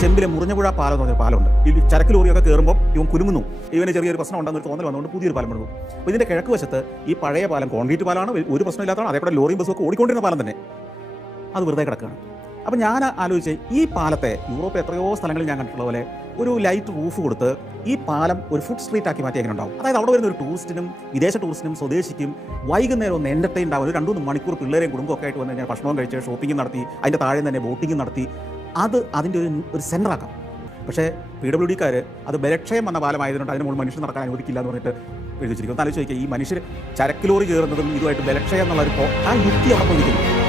ചെമ്പിലെ മുറിഞ്ഞപുഴ പാലം എന്ന് പറഞ്ഞ പാലമുണ്ട്. ഈ ചരക്ക് ലോറിയൊക്കെ കയറുമ്പോൾ ഇവൻ കുലുങ്ങുന്നു, ഇവന് ചെറിയൊരു പ്രശ്നം ഉണ്ടെന്നൊരു തോന്നൽ വന്നുകൊണ്ട് പുതിയൊരു പാലം പണിതു. അപ്പോൾ ഇതിൻ്റെ കിഴക്ക് വശത്ത് ഈ പഴയ പാലം കോൺക്രീറ്റ് പാലമാണ്, ഒരു പ്രശ്നമില്ലാത്തതാണ്, അതേപോലെ ലോറിയും ബസ്സും ഒക്കെ ഓടിക്കൊണ്ടിരുന്ന പാലം തന്നെ, അത് വെറുതെ കിടക്കുകയാണ്. അപ്പോൾ ഞാൻ ആലോചിച്ച് ഈ പാലത്തെ യൂറോപ്പിൽ എത്രയോ സ്ഥലങ്ങളിൽ ഞാൻ കണ്ടിട്ടുള്ള പോലെ ഒരു ലൈറ്റ് റൂഫ് കൊടുത്ത് ഈ പാലം ഒരു ഫുഡ് സ്ട്രീറ്റ് ആക്കി മാറ്റി എങ്ങനെ ഉണ്ടാവും. അതായത് അവിടെ വരുന്ന ഒരു ടൂറിസ്റ്റിനും വിദേശ ടൂറിസ്റ്റിനും സ്വദേശിക്കും വൈകുന്നേരം ഒന്ന് എൻ്റർടൈൻ ഉണ്ടാവും. ഒരു 2-3 മണിക്കൂർ പിള്ളേരെയും കുടുംബമൊക്കെ ആയിട്ട് വന്ന് കഴിഞ്ഞാൽ ഭക്ഷണവും കഴിച്ച് ഷോപ്പിംഗ് നടത്തി അതിൻ്റെ താഴെ തന്നെ ബോട്ടിംഗ് നടത്തി അത് അതിൻ്റെ ഒരു സെൻ്ററാക്കാം. പക്ഷേ PWDക്കാർ അത് ബലക്ഷയം വന്ന പാലമായതുകൊണ്ട് അതിന് മുകളിൽ മനുഷ്യർ നടക്കാൻ അനുവദിക്കില്ല എന്ന് പറഞ്ഞിട്ട് എഴുതി വെച്ചിരിക്കും. ആലോചിച്ച് ചോദിക്കുക, ഈ മനുഷ്യർ ചരക്ക് ലോറി കയറുന്നതും ഇതുമായിട്ട് ബലക്ഷയം എന്നുള്ള ആ യുക്തി അവിടെ പോയിരിക്കുന്നു.